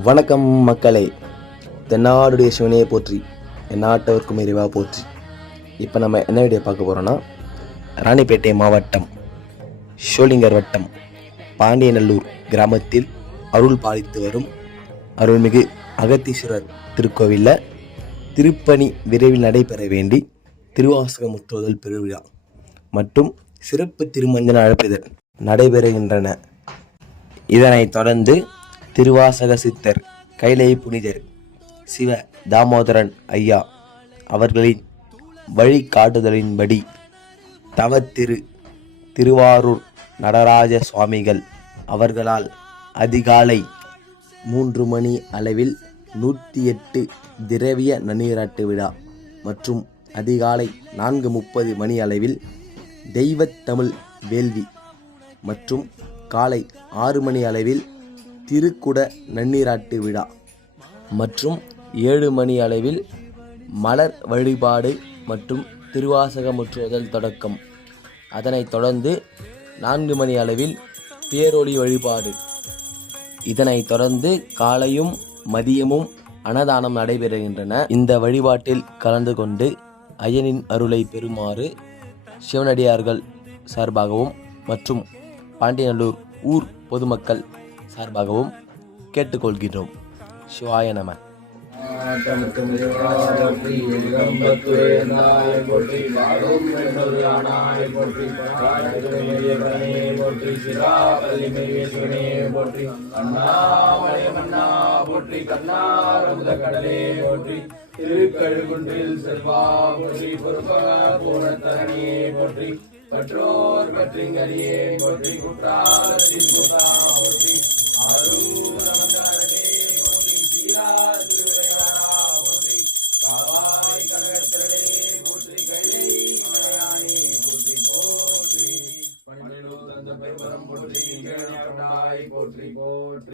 வணக்கம் மக்களே. தென்னாடுடைய சிவனையை போற்றி என் நாட்டவர்க்கும் இறைவா போற்றி. இப்போ நம்ம என்ன வீடியோ பார்க்க போகிறோன்னா ராணிப்பேட்டை மாவட்டம் ஷோலிங்கர் வட்டம் பாண்டியநல்லூர் கிராமத்தில் அருள் பாலித்து வரும் அருள்மிகு அகத்தீஸ்வரர் திருக்கோவிலில் திருப்பணி விரைவில் நடைபெற வேண்டி திருவாசக முற்றுதல் பெருவிழா மற்றும் சிறப்பு திருமஞ்சன அழைப்பிதழ் நடைபெறுகின்றன. இதனைத் தொடர்ந்து திருவாசக சித்தர் கைலை புனிதர் சிவ தாமோதரன் ஐயா அவர்களின் வழிகாட்டுதலின்படி தவத்திரு திருவாரூர் நடராஜ சுவாமிகள் அவர்களால் அதிகாலை மூன்று மணி அளவில் நூற்றி எட்டு திரவிய நன்னீராட்டு விழா மற்றும் அதிகாலை நான்கு முப்பது மணி அளவில் தெய்வத்தமிழ் வேள்வி மற்றும் காலை ஆறு மணி அளவில் திருக்குட நன்னீராட்டு விழா மற்றும் ஏழு மணி அளவில் மலர் வழிபாடு மற்றும் திருவாசக முற்றுதல் தொடக்கம். அதனைத் தொடர்ந்து நான்கு மணி அளவில் பேரொளி வழிபாடு. இதனைத் தொடர்ந்து காலையும் மதியமும் அன்னதானம் நடைபெறுகின்றன. இந்த வழிபாட்டில் கலந்து கொண்டு ஐயனின் அருளை பெறுமாறு சிவனடியார்கள் சார்பாகவும் மற்றும் பாண்டியநல்லூர் ஊர் பொதுமக்கள் சார்பாகவும் கேட்டுக்கொள்கின்றோம். சிவாய நம. போற்றி கண்ணாரமுத கடலே போற்றி திருக்கழுகுன்றில் செல்வா போற்றி பொறுப்ப பூரத்தரணியே போற்றி பற்றோர் பற்றிங்கரியே போற்றி குற்றாலத்தின் போற்றி பணிமேலு தந்த பெருமரம் போற்றி கேளாய் போற்றி போற்றி